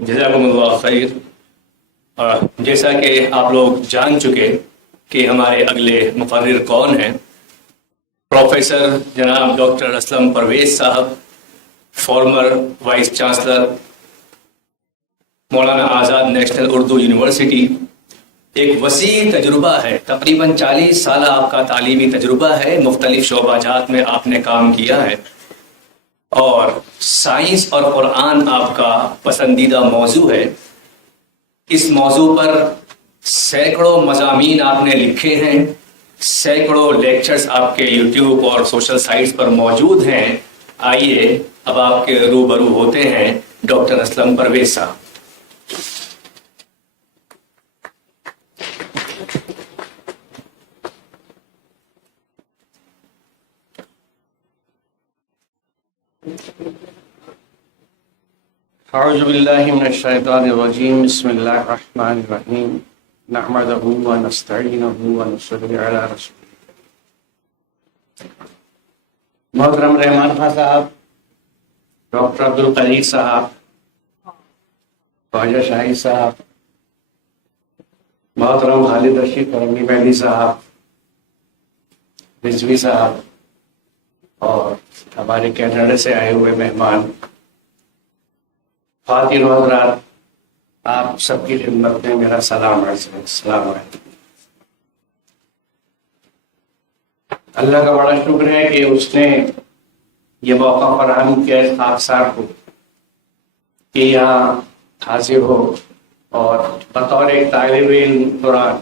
جزاکم اللہ خیر۔ جیسا کہ آپ لوگ جان چکے کہ ہمارے اگلے مقرر کون ہیں، پروفیسر جناب ڈاکٹر اسلم پرویز صاحب، farmer vice chancellor Maulana Azad national Urdu university. ایک وسیع تجربہ ہے، تقریباً 40 سالہ آپ کا تعلیمی تجربہ ہے، مختلف شعبہ جات میں آپ نے کام کیا ہے، اور سائنس اور قرآن آپ کا پسندیدہ موضوع ہے۔ اس موضوع پر سینکڑوں مضامین آپ نے لکھے ہیں، سینکڑوں لیکچرز آپ کے یوٹیوب اور سوشل سائٹس پر موجود ہیں۔ آئیے اب آپ کے روبرو ہوتے ہیں ڈاکٹر اسلم پرویز صاحب۔ اعوذ باللہ من الشیطان الرجیم، بسم اللہ الرحمن الرحیم، نحمدہ ونستعینہ ونصلی علی رسول۔ محترم رحمان خان صاحب، ڈاکٹر عبدالقدیر صاحب، خواجہ شاہی صاحب، محترم خالد رشید فرنگی مہدی صاحب، رضوی صاحب، اور ہمارے کینیڈا سے آئے ہوئے مہمان، خواتین و حضرات، آپ سب کی خدمت میں میرا سلام عرض ہے۔ السلام علیکم۔ اللہ کا بڑا شکر ہے کہ اس نے یہ موقع فراہم کیا اس خاکسار کو کہ یہاں حاضر ہو اور بطور ایک طالب علم دوران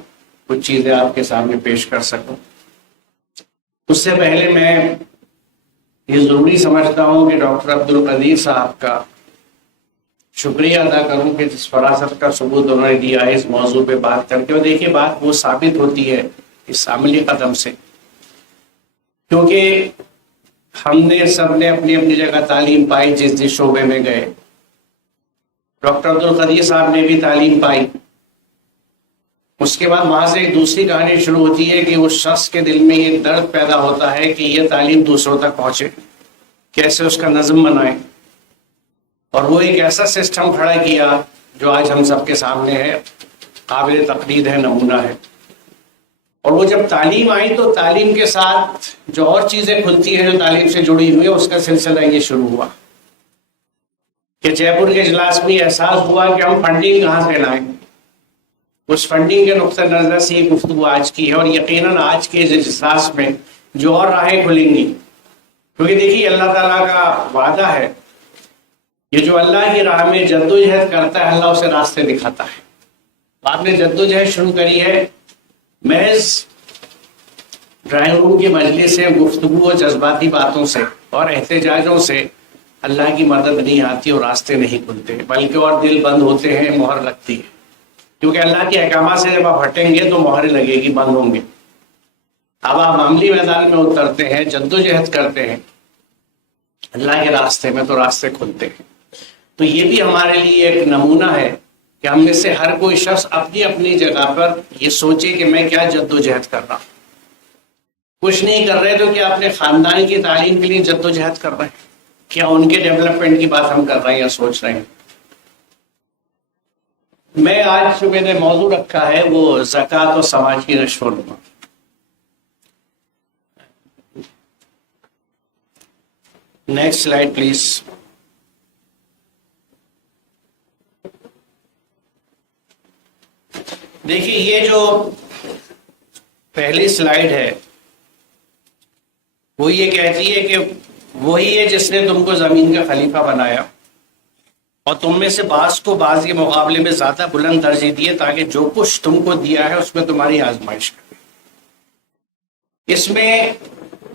کچھ چیزیں آپ کے سامنے پیش کر سکوں۔ اس سے پہلے میں یہ ضروری سمجھتا ہوں کہ ڈاکٹر عبدالقدیر صاحب کا شکریہ ادا کروں کہ جس فراست کا ثبوت انہوں نے دیا ہے اس موضوع پہ بات کر کے۔ اور دیکھیے، بات وہ ثابت ہوتی ہے اس عملی قدم سے، کیونکہ ہم نے سب نے اپنی اپنی جگہ تعلیم پائی جس جس شعبے میں گئے۔ ڈاکٹر عبدالقدیر صاحب نے بھی تعلیم پائی، اس کے بعد وہاں سے ایک دوسری کہانی شروع ہوتی ہے کہ اس شخص کے دل میں یہ درد پیدا ہوتا ہے کہ یہ تعلیم دوسروں تک پہنچے، کیسے اس کا نظم بنائے، اور وہ ایک ایسا سسٹم کھڑا کیا جو آج ہم سب کے سامنے ہے، قابل تقلید ہے، نمونہ ہے۔ اور وہ جب تعلیم آئی تو تعلیم کے ساتھ جو اور چیزیں کھلتی ہیں جو تعلیم سے جڑی ہوئی ہے، اس کا سلسلہ یہ شروع ہوا کہ جے پور کے اجلاس میں احساس ہوا کہ ہم فنڈنگ کہاں سے لائیں۔ اس فنڈنگ کے نقطہ نظر سے یہ گفتگو آج کی ہے، اور یقیناً آج کے اجلاس میں جو اور راہیں کھلیں گی، کیونکہ دیکھیے اللہ تعالیٰ کا وعدہ ہے، یہ جو اللہ کی راہ میں جدوجہد کرتا ہے اللہ اسے راستے دکھاتا ہے۔ آپ نے جدوجہد شروع کری ہے، محض ڈرائنگ روم کی مجلس سے، گفتگو اور جذباتی باتوں سے اور احتجاجوں سے اللہ کی مدد نہیں آتی اور راستے نہیں کھلتے، بلکہ اور دل بند ہوتے ہیں، مہر لگتی ہے، کیونکہ اللہ کے احکامات سے جب آپ ہٹیں گے تو مہر لگے گی، بند ہوں گے۔ اب آپ عملی میدان میں اترتے ہیں، جدوجہد کرتے ہیں اللہ کے راستے میں، تو راستے کھلتے ہیں۔ تو یہ بھی ہمارے لیے ایک نمونہ ہے کہ ہم میں سے ہر کوئی شخص اپنی اپنی جگہ پر یہ سوچے کہ میں کیا جدوجہد کر رہا ہوں۔ کچھ نہیں کر رہے تو کیا اپنے خاندان کی تعلیم کے لیے جدوجہد کر رہے ہیں؟ کیا ان کے ڈیولپمنٹ کی بات ہم کر رہے ہیں یا سوچ رہے ہیں؟ میں آج جو میں نے موضوع رکھا ہے وہ زکوٰۃ و سماج کی نشو و نما۔ Next slide please. دیکھیے، یہ جو پہلی سلائیڈ ہے وہ یہ کہتی ہے کہ وہی ہے جس نے تم کو زمین کا خلیفہ بنایا اور تم میں سے بعض کو بعض کے مقابلے میں زیادہ بلند درجے دیے تاکہ جو کچھ تم کو دیا ہے اس میں تمہاری آزمائش کرے۔ اس میں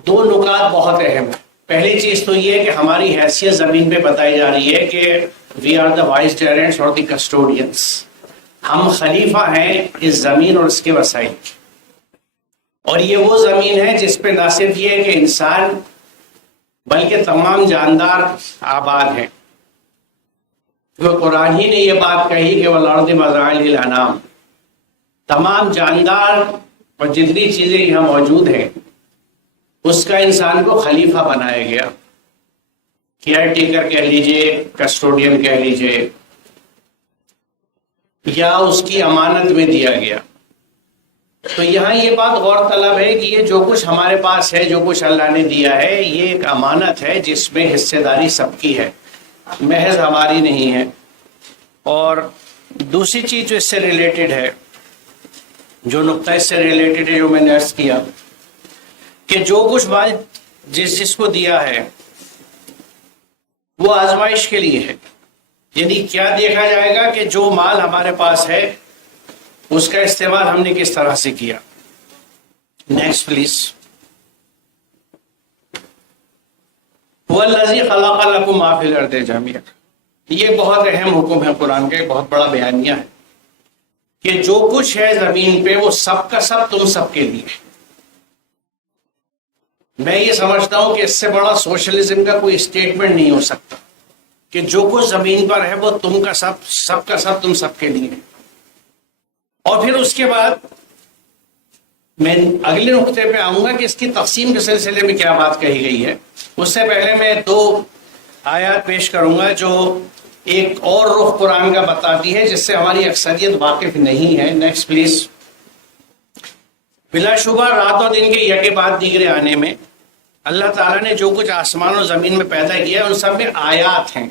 دو نکات بہت اہم ہیں۔ پہلی چیز تو یہ ہے کہ ہماری حیثیت زمین پہ بتائی جا رہی ہے کہ وی آر دا وائس ٹیرنٹس اور دی کسٹوڈینس، ہم خلیفہ ہیں اس زمین اور اس کے وسائل کی۔ اور یہ وہ زمین ہے جس پہ نہ صرف یہ ہے کہ انسان بلکہ تمام جاندار آباد ہیں، کیونکہ قرآن ہی نے یہ بات کہی کہ وَالْأَرْضِ مَوَاضِعَ لِلْأَنَامِ، تمام جاندار اور جتنی چیزیں یہاں موجود ہیں اس کا انسان کو خلیفہ بنایا گیا، کیئر ٹیکر کہہ لیجئے، کسٹوڈین کہہ لیجئے، یا اس کی امانت میں دیا گیا. تو یہاں یہ بات غور طلب ہے کہ یہ جو کچھ ہمارے پاس ہے، جو کچھ اللہ نے دیا ہے، یہ ایک امانت ہے جس میں حصے داری سب کی ہے، محض ہماری نہیں ہے. اور دوسری چیز جو اس سے ریلیٹڈ ہے، جو نقطہ اس سے ریلیٹڈ ہے، جو میں نے عرض کیا کہ جو کچھ مال جس کو دیا ہے وہ آزمائش کے لیے ہے. یعنی کیا دیکھا جائے گا کہ جو مال ہمارے پاس ہے اس کا استعمال ہم نے کس طرح سے کیا. Next please. وَالَّذِي خَلَقَ لَكُم مَّا فِي الْأَرْضِ جَمِيعًا. یہ بہت اہم حکم ہے قرآن کا، ایک بہت بڑا بیانیہ ہے کہ جو کچھ ہے زمین پہ وہ سب کا سب تم سب کے لیے. میں یہ سمجھتا ہوں کہ اس سے بڑا سوشلزم کا کوئی اسٹیٹمنٹ نہیں ہو سکتا کہ جو کچھ زمین پر ہے وہ تم کا سب کا سب تم سب کے لیے. اور پھر اس کے بعد میں اگلے نقطے پہ آؤں گا کہ اس کی تقسیم کے سلسلے میں کیا بات کہی گئی ہے. اس سے پہلے میں 2 آیات پیش کروں گا جو ایک اور رخ قرآن کا بتاتی ہے جس سے ہماری اکثریت واقف نہیں ہے. Next please. بلا شبہ رات و دن کے یکے بعد دیگرے آنے میں اللہ تعالیٰ نے جو کچھ آسمان و زمین میں پیدا کیا ہے ان سب میں آیات ہیں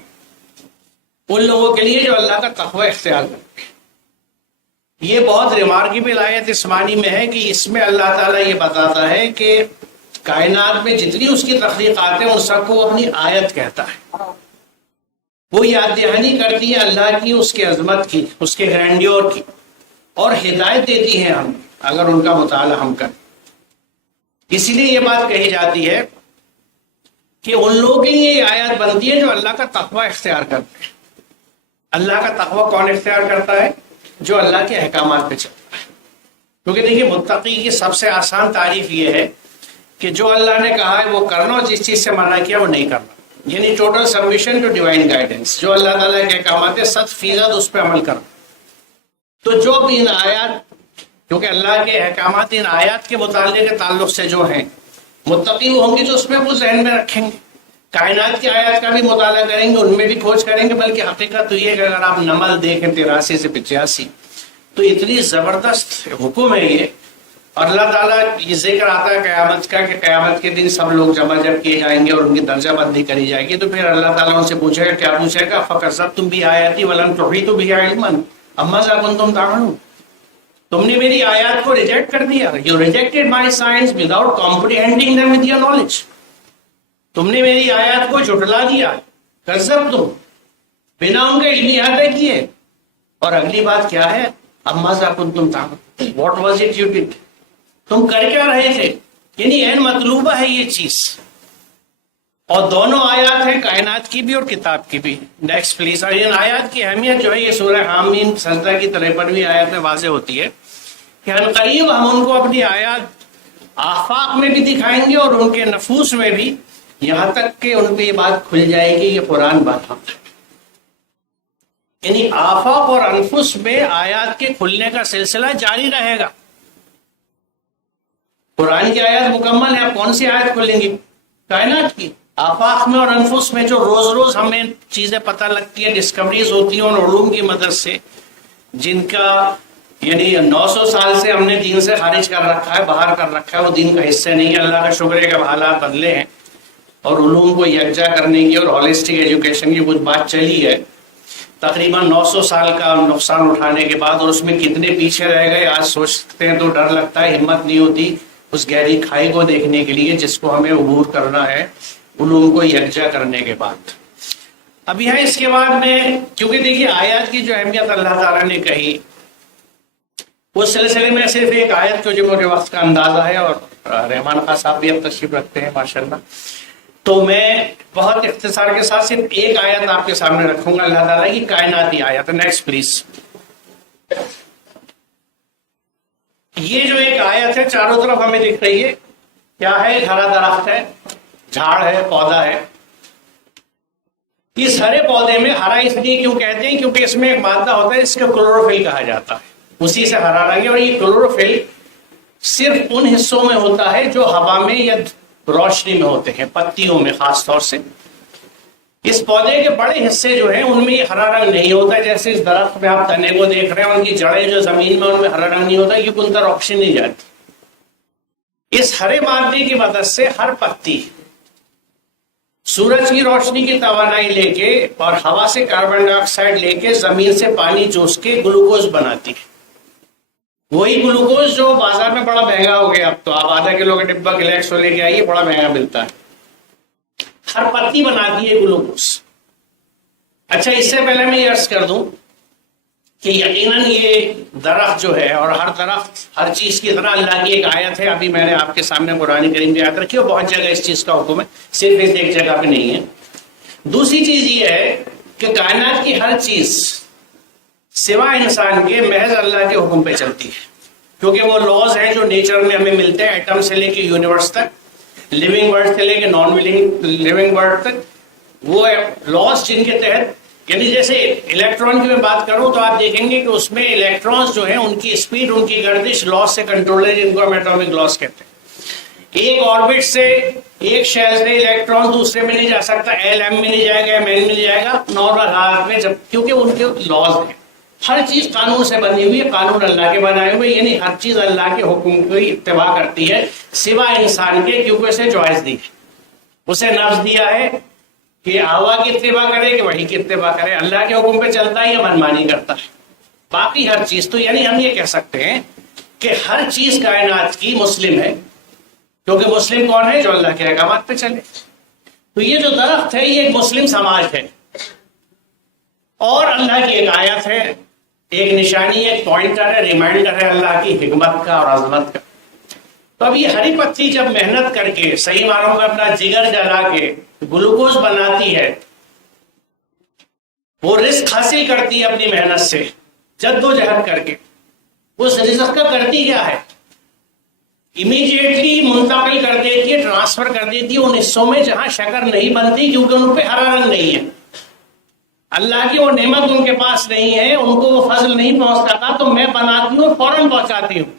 ان لوگوں کے لیے جو اللہ کا تقوی اختیار کرتے ہیں. یہ بہت ریمارکیبل آیت اس معنی میں ہے کہ اس میں اللہ تعالیٰ یہ بتاتا ہے کہ کائنات میں جتنی اس کی تخلیقات ہیں ان سب کو وہ اپنی آیت کہتا ہے. وہ یاد دہانی کرتی ہے اللہ کی، اس کی عظمت کی، اس کے گرینڈیور کی، اور ہدایت دیتی ہے ہم اگر ان کا مطالعہ ہم کریں. اسی لیے یہ بات کہی جاتی ہے کہ ان لوگوں کے لیے یہ آیت بنتی ہے جو اللہ کا تقوی اختیار کرتے ہیں. اللہ کا تقوی کون اختیار کرتا ہے؟ جو اللہ کے احکامات پہ چلتا ہے. کیونکہ دیکھیے متقی کی سب سے آسان تعریف یہ ہے کہ جو اللہ نے کہا ہے وہ کرنا اور جس چیز سے منع کیا وہ نہیں کرنا. یعنی total submission to divine guidance. جو اللہ تعالیٰ کے احکامات ہے 100% اس پہ عمل کرنا. تو جو بھی ان آیات، کیونکہ اللہ کے احکامات ان آیات کے مطالعے کے تعلق سے جو ہیں متقی وہ ہوں گے جو اس میں وہ ذہن میں رکھیں گے. کائنات کی آیات کا بھی مطالعہ کریں گے، ان میں بھی کھوج کریں گے. بلکہ حقیقت تو یہ کہ اگر آپ نمل دیکھیں 83 سے 85 تو اتنی زبردست حکم ہے یہ. اور اللہ تعالیٰ یہ ذکر آتا ہے قیامت کا کہ قیامت کے دن سب لوگ جمع کیے جائیں گے اور ان کی درجہ بندی کری جائے گی. تو پھر اللہ تعالیٰ ان سے پوچھے گا، کیا پوچھے گا؟ فَكَذَّبْتُمْ بِآيَاتِي وَلَمْ تُحِيطُوا بِهَا عِلْمًا أَمَّاذَا كُنتُمْ تَعْمَلُونَ. تم نے میری آیات کو ریجیکٹ کر دیا. You rejected my signs without comprehending them with your knowledge. تم نے میری آیات کو جھٹلا دیا. کذبتم، بنا ان کے علمی احاطے کیے. اور اگلی بات کیا ہے؟ ماذا کنتم تعملون. What was it you did؟ تم کر کیا رہے تھے؟ یعنی عین مطلوبہ ہے یہ چیز. اور دونوں آیات ہیں کائنات کی بھی اور کتاب کی بھی. Next please. اور ان آیات کی اہمیت جو ہے یہ سورہ حامیم سجدہ کی 53ویں آیت میں واضح ہوتی ہے کہ عنقریب ہم ان کو اپنی آیات آفاق میں بھی دکھائیں گے اور ان کے نفوس میں بھی، یہاں تک کہ ان پہ یہ بات کھل جائے گی یہ قرآن بات ہے. یعنی آفاق اور انفس میں آیات کے کھلنے کا سلسلہ جاری رہے گا. قرآن کی آیات مکمل ہے، آپ کون سی آیت کھلیں گی؟ کائنات کی. آفاق میں اور انفس میں جو روز روز ہمیں چیزیں پتہ لگتی ہیں، ڈسکوریز ہوتی ہیں اور علوم کی مدد سے، جن کا یعنی 900 سال سے ہم نے دین سے خارج کر رکھا ہے، باہر کر رکھا ہے، وہ دین کا حصہ نہیں ہے. اللہ کا شکر ہے کہ حالات بدلے ہیں اور علوم کو یکجا کرنے کی اور ہولسٹک ایجوکیشن کی کچھ بات چلی ہے تقریباً 900 سال کا نقصان اٹھانے کے بعد. اور اس میں کتنے پیچھے رہ گئے آج سوچتے ہیں تو ڈر لگتا ہے، ہمت نہیں ہوتی اس گہری کھائی کو دیکھنے کے لیے جس کو ہمیں عبور کرنا ہے علوم کو یکجا کرنے کے بعد. اب یہاں اس کے بعد میں کیونکہ دیکھیے آیات کی جو اہمیت اللہ تعالیٰ نے کہی اس سلسلے میں صرف ایک آیت کو جو مجھے وقت کا اندازہ ہے، اور رحمان خان صاحب بھی اب تشریف رکھتے ہیں ماشاءاللہ، تو میں بہت اختصار کے ساتھ صرف ایک آیت آپ کے سامنے رکھوں گا اللہ تعالیٰ کی کائناتی آیت. Next please. یہ جو ایک آیت ہے چاروں طرف ہمیں دکھ رہی ہے، کیا ہے؟ ایک ہرا درخت ہے، جھاڑ ہے، پودا ہے. اس ہرے پودے میں ہرا اس لیے کیوں کہتے ہیں؟ کیونکہ اس میں ایک مادہ ہوتا ہے اس کو کلوروفل کہا جاتا ہے، اسی سے ہرا رنگ ہے. اور یہ کلوروفل صرف ان حصوں میں ہوتا ہے جو ہوا میں یا روشنی میں ہوتے ہیں، پتیوں میں خاص طور سے. اس پودے کے بڑے حصے جو ہیں ان میں یہ ہرا رنگ نہیں ہوتا، جیسے اس درخت میں آپ تنے کو دیکھ رہے ہیں، ان کی جڑیں جو زمین میں ان میں ہرا رنگ نہیں ہوتا کیونکہ ان تک آکسیجن نہیں جاتی۔ اس ہرے مادے کی مدد سے ہر پتی سورج کی روشنی کی توانائی لے کے اور ہوا سے کاربن ڈائی آکسائڈ لے کے زمین سے پانی چوس کے گلوکوز بناتی ہے۔ وہی گلوکوز جو بازار میں بڑا مہنگا ہو گیا، اب تو آپ آدھا کلو کا ڈبہ گلیکسو لے کے آئیے، بڑا مہنگا ملتا ہے۔ ہر پتی بناتی ہے گلوکوز۔ اچھا، اس سے پہلے میں یہ عرض کر دوں کہ یقیناً یہ درخت جو ہے، اور ہر درخت ہر چیز کی طرح اللہ کی ایک آیت ہے، ابھی میں نے آپ کے سامنے قرآن کریم کی آیت رکھی ہے، بہت جگہ اس چیز کا حکم ہے، صرف اس ایک جگہ پہ نہیں ہے۔ دوسری چیز یہ ہے کہ کائنات کی ہر چیز سوا انسان کے محض اللہ کے حکم پہ چلتی ہے، کیونکہ وہ لاز ہیں جو نیچر میں ہمیں ملتے ہیں، ایٹم سے لے کے یونیورس تک، لیونگ ورڈ سے لے کے نان لیونگ ورڈ تک، وہ لاز جن کے تحت، یعنی جیسے الیکٹران کی میں بات کروں تو آپ دیکھیں گے کہ اس میں الیکٹرانز جو ہیں ان کی اسپیڈ، ان کی گردش لاز سے کنٹرول ہے، جن کو ہم ایٹامک لاز کہتے ہیں۔ ایک آربٹ سے، ایک شیل سے الیکٹران دوسرے میں نہیں جا سکتا، ایل ایم میں نہیں جائے گا، ایم این میں نہیں جائے گا نارمل حالات میں، جب کیونکہ ان کے لاز ہیں۔ ہر چیز قانون سے بنی ہوئی ہے، قانون اللہ کے بنائے ہوئے، یعنی ہر چیز اللہ کے حکم کی اتباع کرتی ہے سوا انسان کے، کیونکہ اسے چوائس دی ہے، اسے نفس دیا ہے کہ ہوا کی اتباع کرے کہ وحی کی اتباع کرے، اللہ کے حکم پہ چلتا ہے یا منمانی کرتا ہے۔ باقی ہر چیز تو یعنی ہم یہ کہہ سکتے ہیں کہ ہر چیز کائنات کی مسلم ہے، کیونکہ مسلم کون ہے؟ جو اللہ کے احکامات پہ چلے۔ تو یہ جو درخت ہے یہ ایک مسلم سماج ہے، اور اللہ کی ایک آیت ہے، ایک نشانی، ایک پوائنٹر ہے، ریمائنڈر ہے اللہ کی حکمت کا اور عظمت کا۔ تو اب یہ ہری پتی جب محنت کر کے صحیح معنوں میں اپنا جگر جلا کے گلوکوز بناتی ہے، وہ رزق حاصل کرتی ہے اپنی محنت سے، جد و جہد کر کے، اس رزق کا کرتی کیا ہے؟ امیڈیٹلی منتقل کر دیتی ہے، ٹرانسفر کر دیتی ہے ان حصوں میں جہاں شکر نہیں بنتی، کیونکہ ان پہ ہرا رنگ نہیں ہے، اللہ کی وہ نعمت ان کے پاس نہیں ہے، ان کو وہ فضل نہیں پہنچتا تھا، تو میں بناتی ہوں، فوراً پہنچاتی ہوں۔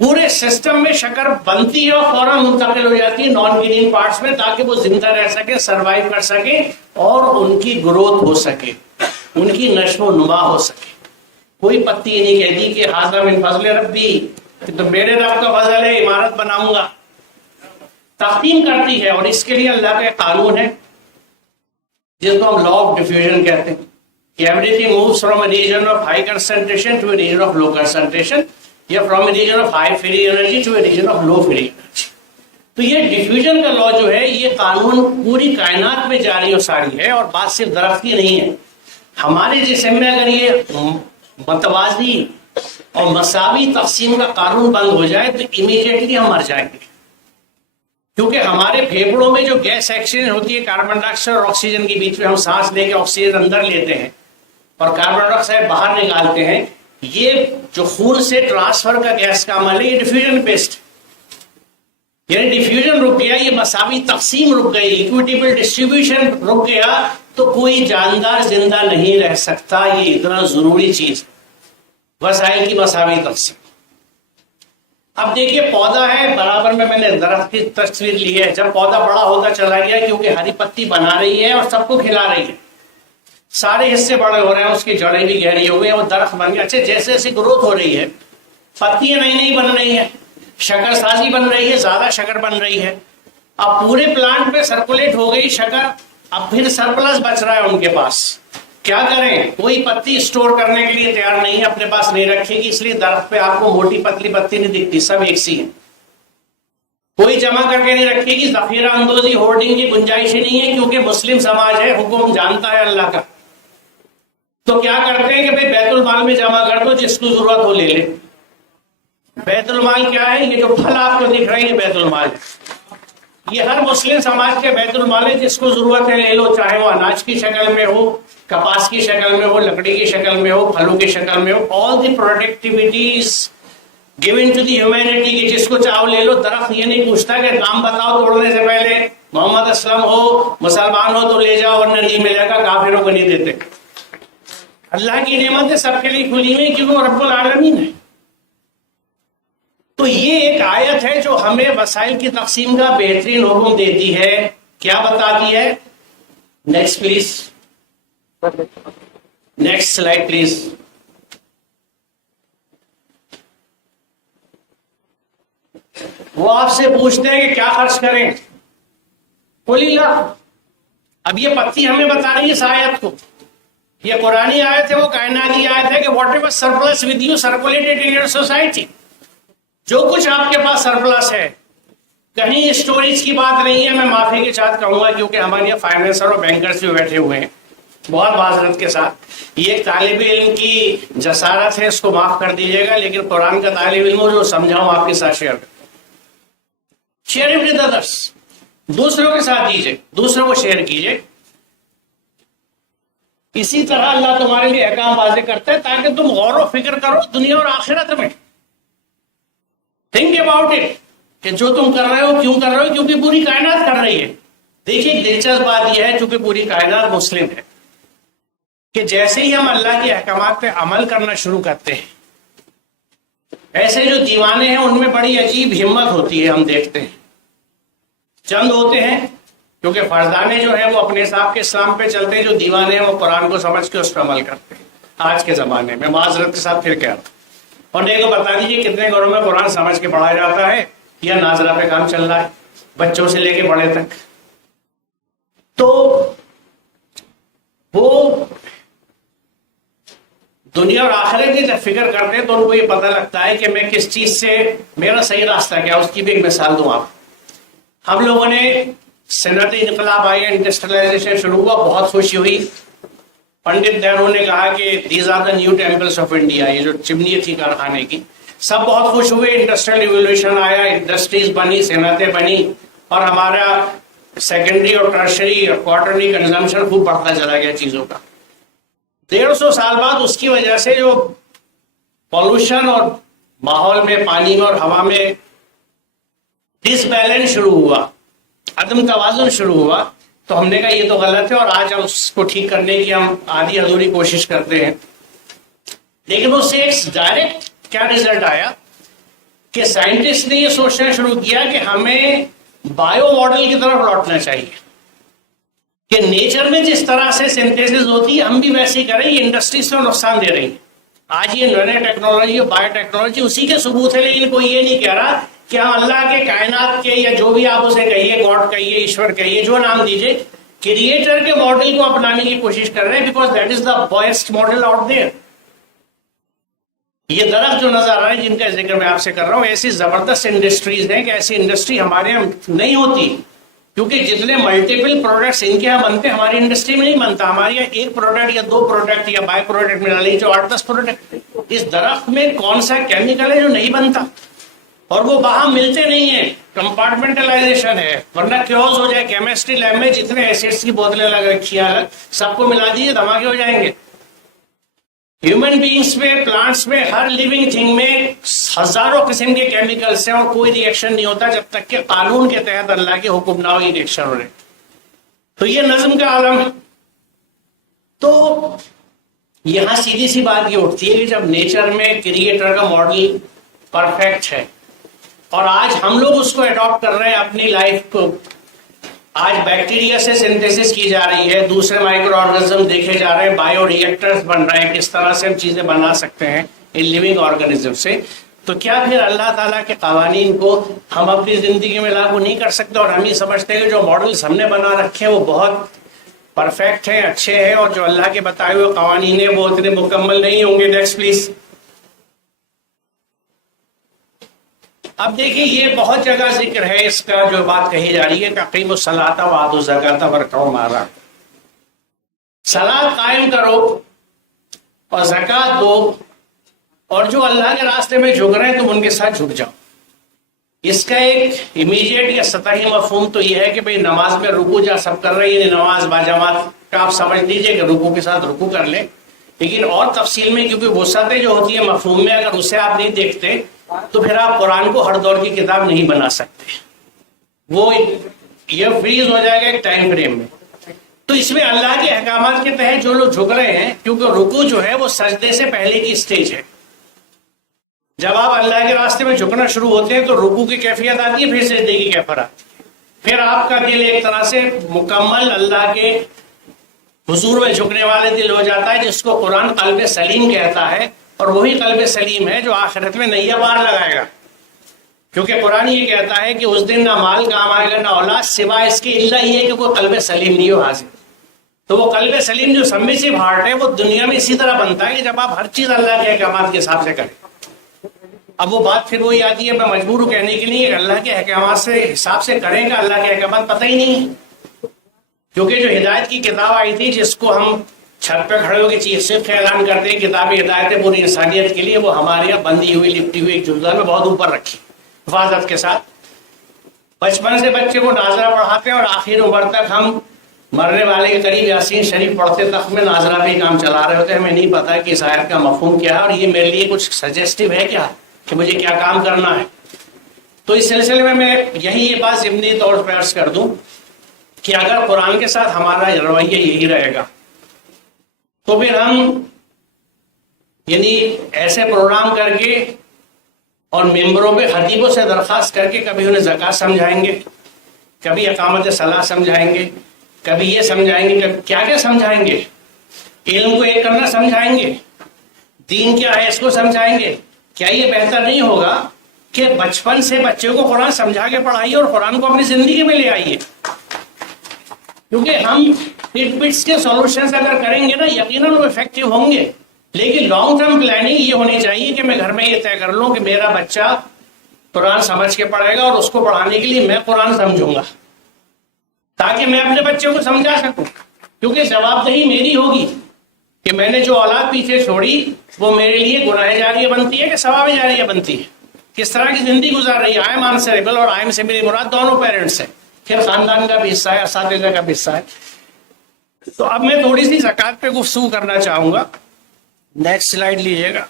پورے سسٹم میں شکر بنتی ہے اور فوراً منتقل ہو جاتی ہے نان گرین پارٹس میں، تاکہ وہ زندہ رہ سکے، سروائیو کر سکے، اور ان کی گروتھ ہو سکے، ان کی نشو و نما ہو سکے۔ کوئی پتی یہ نہیں کہتی کہ ھذا من فضل ربی، تو میرے رب کا فضل ہے، عمارت بناؤں گا۔ تقسیم کرتی ہے، اور اس کے لیے اللہ کا قانون ہے جس کو ہم لا آف ڈیفیوژن کہتے ہیں، کہ everything moves from a region of high concentration to a region of low concentration, یا from a region of high free energy to a region of low free energy. تو یہ diffusion کا لا جو ہے، یہ قانون پوری کائنات میں جاری و ساری ہے، اور بات صرف درخت کی نہیں ہے۔ ہمارے جسم میں اگر یہ متوازی اور مساوی تقسیم کا قانون بند ہو جائے تو امیڈیٹلی ہم مر جائیں گے، کیونکہ ہمارے پھیپھڑوں میں جو گیس ایکسچینج ہوتی ہے کاربن ڈائی آکسائڈ اور آکسیجن کے بیچ میں، ہم سانس لے کے آکسیجن اندر لیتے ہیں اور کاربن ڈائی آکسائڈ باہر نکالتے ہیں، یہ جو خون سے ٹرانسفر کا گیس کا عمل ہے، یہ ڈیفیوژن بیسڈ، یعنی ڈیفیوژن رک گیا، یہ مساوی تقسیم رک گئی، اکویٹیبل ڈسٹریبیوشن رک گیا، تو کوئی جاندار زندہ نہیں رہ سکتا۔ یہ اتنا ضروری چیز ہے، وسائل کی مساوی تقسیم۔ اب دیکھیے پودا ہے، برابر میں نے درخت کی تصویر لی ہے، جب پودا بڑا ہوتا چلا گیا، کیونکہ ہری پتی بنا رہی ہے اور سب کو کھلا رہی ہے، سارے حصے بڑے ہو رہے ہیں، اس کی جڑیں بھی گہری ہو گئی، وہ درخت بن گیا۔ اچھا، جیسے جیسے گروتھ ہو رہی ہے، پتیاں نئی نئی بن رہی ہیں، شکر سازی بن رہی ہے، زیادہ شکر بن رہی ہے، اب پورے پلانٹ پہ سرکولیٹ ہو گئی شکر، اب پھر سرپلس بچ رہا ہے ان کے پاس، کیا کریں؟ کوئی پتی اسٹور کرنے کے لیے تیار نہیں ہے، اپنے پاس نہیں رکھے گی، اس لیے درخت پہ آپ کو موٹی پتلی پتی نہیں دکھتی، سب ایک سی ہے، کوئی جمع کر کے نہیں رکھے گی، ذخیرہ اندوزی ہورڈنگ کی گنجائش ہی نہیں ہے، کیونکہ مسلم سماج ہے، حکم جانتا ہے اللہ کا۔ تو کیا کرتے ہیں کہ بھائی بیت المال میں جمع کر دو، جس کو ضرورت ہو لے لے۔ بیت المال کیا ہے؟ یہ جو پھل آپ کو دکھ رہے ہیں، یہ بیت المال ہے، یہ ہر مسلم سماج کے بیت المال ہے، جس کو ضرورت ہے لے لو، چاہے وہ اناج کی شکل میں ہو، کپاس کی شکل میں ہو، لکڑی کی شکل میں ہو، پھلوں کی شکل میں ہو، all the productivities given to the humanity، کہ جس کو چاہو لے لو۔ درخت یہ نہیں پوچھتا کہ نام بتاؤ توڑنے سے پہلے، محمد اسلم ہو، مسلمان ہو تو لے جاؤ ورنہ نہیں ملے گا، کافروں کو نہیں دیتے۔ اللہ کی نعمتیں سب کے لیے کھلی ہوئی، کیونکہ وہ رب العالمین ہے۔ تو یہ ایک آیت ہے جو ہمیں وسائل کی تقسیم کا بہترین حکم دیتی ہے۔ کیا بتاتی ہے؟ Next please, next slide please. وہ آپ سے پوچھتے ہیں کہ کیا خرچ کریں؟ قل اللہ. اب یہ پتی ہمیں بتا رہی ہے اس آیت کو. یہ قرآنی آیت ہے، وہ کائناتی آیت ہے کہ what ever surplus with you circulated in your society. جو کچھ آپ کے پاس سرپلس ہے، کہیں اسٹوریج کی بات نہیں ہے. میں معافی کے ساتھ کہوں گا کیونکہ ہمارے یہاں فائنینسر اور بینکرز بھی بیٹھے ہوئے ہیں، بہت معذرت کے ساتھ. یہ ایک طالب علم کی جسارت ہے، اس کو معاف کر دیجیے گا، لیکن قرآن کا طالب علم ہو جو سمجھاؤں آپ کے ساتھ شیئر کروں. شیئر ود ادرس، دوسروں کے ساتھ دیجیے، دوسروں کو شیئر کیجیے. اسی طرح اللہ تمہارے لیے احکام واضح کرتا ہے تاکہ تم غور و فکر کرو دنیا اور آخرت میں. تھنک اباؤٹ اٹ کہ جو تم کر رہے ہو کیوں کر رہے ہو، کیونکہ پوری کائنات کر رہی ہے. دیکھیے دلچسپ بات یہ ہے چونکہ پوری کائنات مسلم ہے کہ جیسے ہی ہم اللہ کے احکامات پہ عمل کرنا شروع کرتے ہیں، ایسے جو دیوانے ہیں ان میں بڑی عجیب ہمت ہوتی ہے. ہم دیکھتے ہیں چند ہوتے ہیں کیونکہ فردانے جو ہیں وہ اپنے حساب کے اسلام پہ چلتے ہیں، جو دیوانے ہیں وہ قرآن کو سمجھ کے اس پہ عمل کرتے ہیں. آج کے زمانے میں معذرت کے ساتھ پھر کہہ رہا ہوں. اور نہیں تو بتا دیجیے کتنے گھروں میں قرآن سمجھ کے پڑھایا جاتا ہے یا ناظرہ پہ کام چل رہا ہے، بچوں سے لے کے بڑے تک. تو وہ دنیا اور آخرت کی جب فکر کرتے ہیں تو ان کو یہ پتہ لگتا ہے کہ میں کس چیز سے میرا صحیح راستہ کیا. اس کی بھی ایک مثال دوں آپ. ہم لوگوں نے صنعتی انقلاب آئی، انڈسٹریلائزیشن شروع ہوا، بہت خوشی ہوئی. پنڈت نہرو نے کہا کہ these are the new temples of India, یہ جو چمنی تھی کارخانے کی، سب بہت خوش ہوئے. انڈسٹریل ریولیوشن آیا، انڈسٹریز بنی، صنعتیں بنی، اور ہمارا سیکنڈری اور ٹرشری اور کوارٹرلی کنزمپشن خوب بڑھتا چلا گیا چیزوں کا. 150 سال بعد اس کی وجہ سے جو پولوشن اور ماحول میں، پانی میں اور ہوا میں ڈس بیلنس شروع ہوا، عدم توازن شروع ہوا، تو ہم نے کہا یہ تو غلط ہے، اور آج ہم اس کو ٹھیک کرنے کی ہم آدھی ادھوری کوشش کرتے ہیں. لیکن اس سے ایک ڈائریکٹ کیا رزلٹ آیا کہ سائنٹسٹ نے یہ سوچنا شروع کیا کہ ہمیں بایو ماڈل کی طرف لوٹنا چاہیے کہ نیچر میں جس طرح سے سنتھیسس ہوتی ہے ہم بھی ویسے ہی کریں. یہ انڈسٹریز کو نقصان دے رہی ہے. آج یہ نینو ٹیکنالوجی اور بایو ٹیکنالوجی اسی کے ثبوت ہے، لیکن کوئی یہ نہیں کہہ رہا کہ ہم اللہ کے کائنات کے، یا جو بھی آپ اسے کہیے، گاڈ کہیے، ایشور کہیے، جو نام دیجیے، کریٹر کے ماڈل کو اپنانے کی کوشش کر رہے ہیں، because that is the best model out there. یہ درخت جو نظر آ رہے ہیں جن کا ذکر میں آپ سے کر رہا ہوں، ایسی زبردست انڈسٹریز ہیں کہ ایسی انڈسٹری ہمارے یہاں نہیں ہوتی، کیونکہ جتنے ملٹیپل پروڈکٹس ان کے یہاں بنتے ہیں ہماری انڈسٹری میں نہیں بنتا. ہمارے یہاں ایک پروڈکٹ یا دو پروڈکٹ یا بائی پروڈکٹ میں ڈالیں جو 8-10 پروڈکٹ. اس درخت میں کون سا کیمیکل ہے جو نہیں بنتا، اور وہ باہر ملتے نہیں ہیں. کمپارٹمنٹلائزیشن ہے، ورنہ کیوز ہو جائے. کیمسٹری لیب میں جتنے ایسڈس کی بوتلیں لگ رکھی ہیں سب کو ملا دیجیے، دھماکے ہو جائیں گے. ہیومن بینگس میں، پلانٹس میں، ہر لیونگ تھنگ میں ہزاروں قسم کے کیمیکلس ہیں، اور کوئی ری ایکشن نہیں ہوتا جب تک کہ قانون کے تحت اللہ کے حکم نہ ہو ری ایکشن ہو رہے. تو یہ نظم کا عالم. تو یہاں سیدھی سی بات یہ اٹھتی ہے کہ جب نیچر میں کریٹر کا ماڈل پرفیکٹ ہے، اور آج ہم لوگ اس کو اڈاپٹ کر رہے ہیں اپنی لائف کو. آج بیکٹیریا سے سنتھیسس کی جا رہی ہے، دوسرے مائکرو آرگنزم دیکھے جا رہے ہیں، بایو ری ایکٹرز بن رہے ہیں، کس طرح سے ہم چیزیں بنا سکتے ہیں ان لیونگ آرگنزم سے. تو کیا پھر اللہ تعالیٰ کے قوانین کو ہم اپنی زندگی میں لاگو نہیں کر سکتے، اور ہم یہ سمجھتے ہیں کہ جو ماڈلز ہم نے بنا رکھے ہیں وہ بہت پرفیکٹ ہیں، اچھے ہیں، اور جو اللہ کے بتائے ہوئے قوانین ہیں وہ اتنے مکمل نہیں ہوں گے. Next please. اب دیکھیے یہ بہت جگہ ذکر ہے اس کا، جو بات کہی جا رہی ہے کہ اقیموا الصلاۃ وآتوا الزکاۃ وارکعوا مع الراکعین. صلاۃ قائم کرو اور زکوٰۃ دو، اور جو اللہ کے راستے میں جھک رہے ہیں تم ان کے ساتھ جھک جاؤ. اس کا ایک امیڈیٹ یا سطحی مفہوم تو یہ ہے کہ بھئی نماز میں رکوع جا سب کر رہے ہیں، نماز باجماعت کا آپ سمجھ لیجئے کہ رکوع کے ساتھ رکوع کر لیں. لیکن اور تفصیل میں، کیونکہ وسعتیں جو ہوتی ہیں مفہوم میں، اگر اسے آپ نہیں دیکھتے تو پھر آپ قرآن کو ہر دور کی کتاب نہیں بنا سکتے. وہ یہ فریز ہو جائے گا ایک ٹائم فریم میں. تو اس میں اللہ کے احکامات کے تحت جو لوگ جھک رہے ہیں، کیونکہ رکوع جو ہے وہ سجدے سے پہلے کی اسٹیج ہے. جب آپ اللہ کے راستے میں جھکنا شروع ہوتے ہیں تو رکوع کی کیفیت آتی ہے، پھر سجدے کی کیفیت آتی ہے. پھر آپ کا دل ایک طرح سے مکمل اللہ کے حضور میں جھکنے والے دل ہو جاتا ہے، جس کو قرآن قلب سلیم کہتا ہے، اور وہی قلب سلیم ہے جو آخرت میں نیا پار لگائے گا، کیونکہ قرآن یہ کہتا ہے کہ اس دن نہ مال کام آئے گا نہ اولاد، سوائے اس کے اللہ یہ کہ کوئی قلب سلیم نہیں ہو حاضر۔ تو وہ قلب سلیم جو سبمسیو ہارٹ ہے، وہ دنیا میں اسی طرح بنتا ہے کہ جب آپ ہر چیز اللہ کے احکامات کے حساب سے کریں۔ اب وہ بات پھر وہی آتی ہے، میں مجبور ہوں کہنے کے لیے کہ اللہ کے احکامات سے حساب سے کریں گا، اللہ کے احکامات پتہ ہی نہیں، کیونکہ جو ہدایت کی کتاب آئی تھی جس کو ہم چھت پہ کھڑے ہو کے چیخ سے اعلان کرتے ہیں کتاب ہدایت ہے پوری انسانیت کے لیے، وہ ہمارے یہاں بندی ہوئی لپٹی ہوئی ایک جلدہ میں بہت اوپر رکھی حفاظت کے ساتھ۔ بچپن سے بچے کو ناظرہ پڑھاتے ہیں اور آخر عمر تک ہم مرنے والے کے قریب یاسین شریف پڑھتے تک میں ناظرہ پہ کام چلا رہے ہوتے ہیں، ہمیں نہیں پتا کہ اس آیت کا مفہوم کیا ہے اور یہ میرے لیے کچھ سجیسٹو ہے کیا کہ مجھے کیا کام کرنا ہے۔ تو اس سلسلے میں یہی یہ بات ضمنی طور پر عرض کر دوں کہ اگر قرآن کے ساتھ ہمارا رویہ یہی رہے گا تو پھر ہم یعنی ایسے پروگرام کر کے اور ممبروں پہ خطیبوں سے درخواست کر کے کبھی انہیں زکوٰۃ سمجھائیں گے، کبھی اقامت صلاح سمجھائیں گے، کبھی یہ سمجھائیں گے، کیا کیا سمجھائیں گے، علم کو ایک کرنا سمجھائیں گے، دین کیا ہے اس کو سمجھائیں گے۔ کیا یہ بہتر نہیں ہوگا کہ بچپن سے بچے کو قرآن سمجھا کے پڑھائیے اور قرآن کو اپنی زندگی میں لے آئیے؟ کیونکہ ہم پٹ پٹس کے سولوشنز اگر کریں گے نا یقیناً وہ افیکٹو ہوں گے، لیکن لانگ ٹرم پلاننگ یہ ہونی چاہیے کہ میں گھر میں یہ طے کر لوں کہ میرا بچہ قرآن سمجھ کے پڑھے گا اور اس کو پڑھانے کے لیے میں قرآن سمجھوں گا تاکہ میں اپنے بچے کو سمجھا سکوں، کیونکہ جواب دہی میری ہوگی کہ میں نے جو اولاد پیچھے چھوڑی وہ میرے لیے گناہ جاریہ بنتی ہے کہ ثواب جاریہ بنتی ہے، کس طرح کی زندگی گزار رہی ہے۔ آئم آنسریبل اور آئم سے میری مراد دونوں پیرنٹس ہیں، پھر خاندان کا بھی حصہ ہے، اساتذہ کا بھی حصہ ہے۔ تو اب میں تھوڑی سی زکوٰۃ پہ گفتگو کرنا چاہوں گا۔ نیکسٹ سلائیڈ لیجیے گا،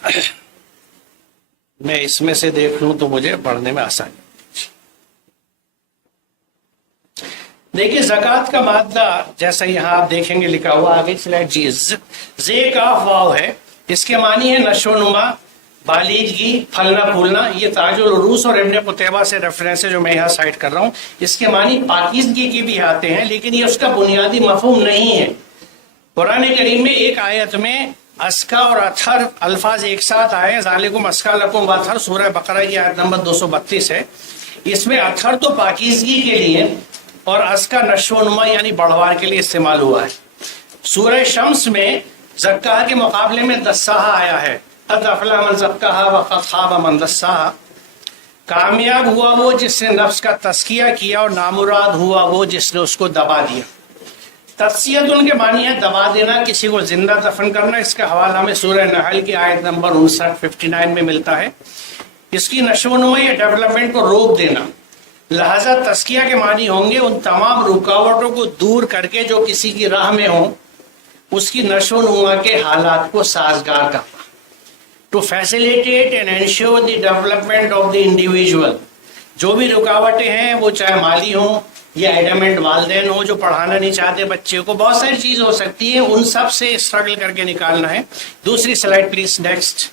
میں اس میں سے دیکھ لوں تو مجھے پڑھنے میں آسانی۔ دیکھیے زکوٰۃ کا مادہ جیسا یہاں آپ دیکھیں گے لکھا ہوا، آگے سلائیڈ جی، زے کاف واو ہے، اس کے معنی ہے نشو و نما، بالیغگی، پھلنا پھولنا۔ یہ تاج العروس اور ابن قتیبہ سے ریفرنس ہے جو میں یہاں سائٹ کر رہا ہوں۔ اس کے معنی پاکیزگی کی بھی آتے ہیں، لیکن یہ اس کا بنیادی مفہوم نہیں ہے۔ قرآن کریم میں ایک آیت میں اسکا اور اتھر الفاظ ایک ساتھ آئے، ذالکم اسکا لکم واتھر، سورہ بقرہ کی آیت نمبر 232 ہے۔ اس میں اتھر تو پاکیزگی کے لیے اور اسکا نشو و نما یعنی بڑھوار کے لیے استعمال ہوا ہے۔ سورہ شمس میں زکاہ کے مقابلے میں دساہا آیا ہے، قد افلح من زکاہا وقد خاب من دساہا۔ کامیاب ہوا وہ جس نے نفس کا تزکیہ کیا اور نامراد ہوا وہ جس نے اس کو دبا دیا۔ تزکیت ان کے معنی ہے دبا دینا، کسی کو زندہ دفن کرنا۔ اس کا حوالہ ہمیں سورہ نحل کی آیت نمبر 59 میں ملتا ہے۔ اس کی نشو و نما یا ڈیولپمنٹ کو روک دینا، لہذا تزکیہ کے معنی ہوں گے ان تمام رکاوٹوں کو دور کر کے جو کسی کی راہ میں ہوں، اس کی نشو و نما کے حالات کو سازگار کرنا۔ To facilitate and ensure the development of the individual, جو بھی رکاوٹیں ہیں وہ چاہے مالی ہوں یا ایڈمنٹ والدین ہوں جو پڑھانا نہیں چاہتے بچے کو، بہت ساری چیز ہو سکتی ہے، ان سب سے اسٹرگل کر کے نکالنا ہے۔ دوسری slide please, next.